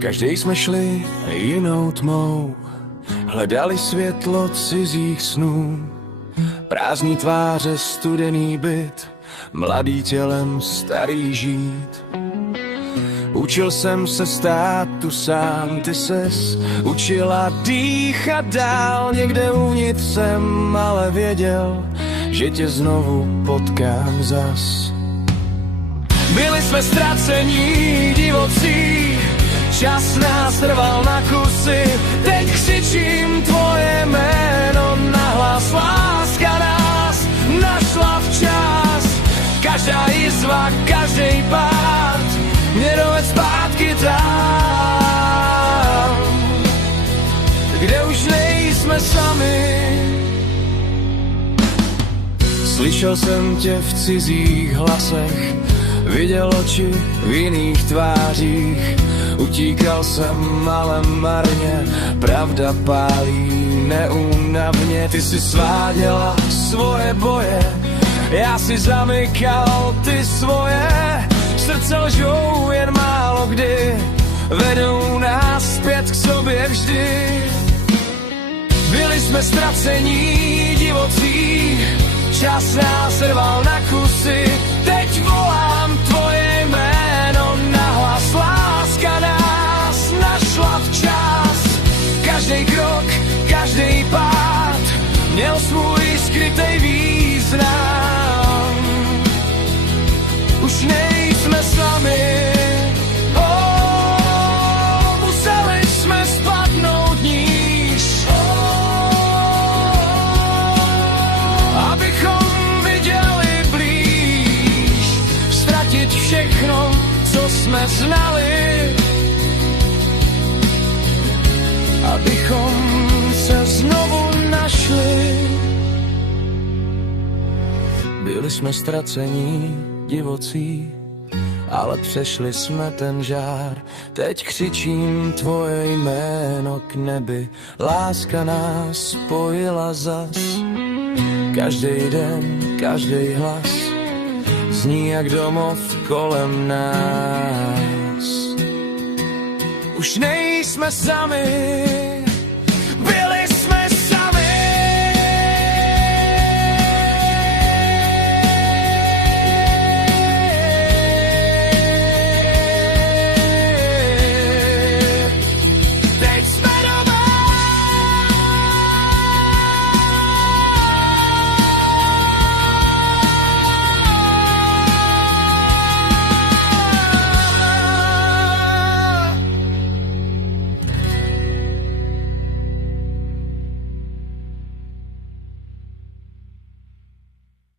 Každý jsme šli jinou tmou, hledali světlo cizích snů. Prázdný tváře, studený byt, mladý tělem, starý žít. Učil jsem se stát tu sám, ty ses učila dýchat dál. Někde uvnitř jsem ale věděl, že tě znovu potkám zas. Byli jsme ztracení, divocí, čas nás trval na kusy. Teď křičím tvoje jméno nahlas, láska nás našla včas. Každá jizva, každý pád mě doved zpátky tam, kde už nejsme sami. Slyšel jsem tě v cizích hlasech, viděl oči v jiných tvářích. Utíkal jsem, ale marně, pravda pálí neúnavně. Ty si sváděla svoje boje, já si zamykal ty svoje. Srdce lžou jen málo kdy, vedou nás zpět k sobě vždy. Byli jsme ztracení, divocí, čas nás rval na kusy. Teď volám tvoje jméno nahlas, láska nás našla včas. Každý krok, každý pád měl svůj skrytej význam. Už nejsme sami, museli jsme spadnout níž, abychom viděli blíž, ztratit všechno, co jsme znali, abychom se znovu našli. Byli jsme ztracení, divocí, ale přešli jsme ten žár. Teď křičím tvoje jméno k nebi, láska nás spojila zas. Každý den, každý hlas zní jak domov kolem nás. Už nejsme sami, byli jsme sami. Teď jsme doma.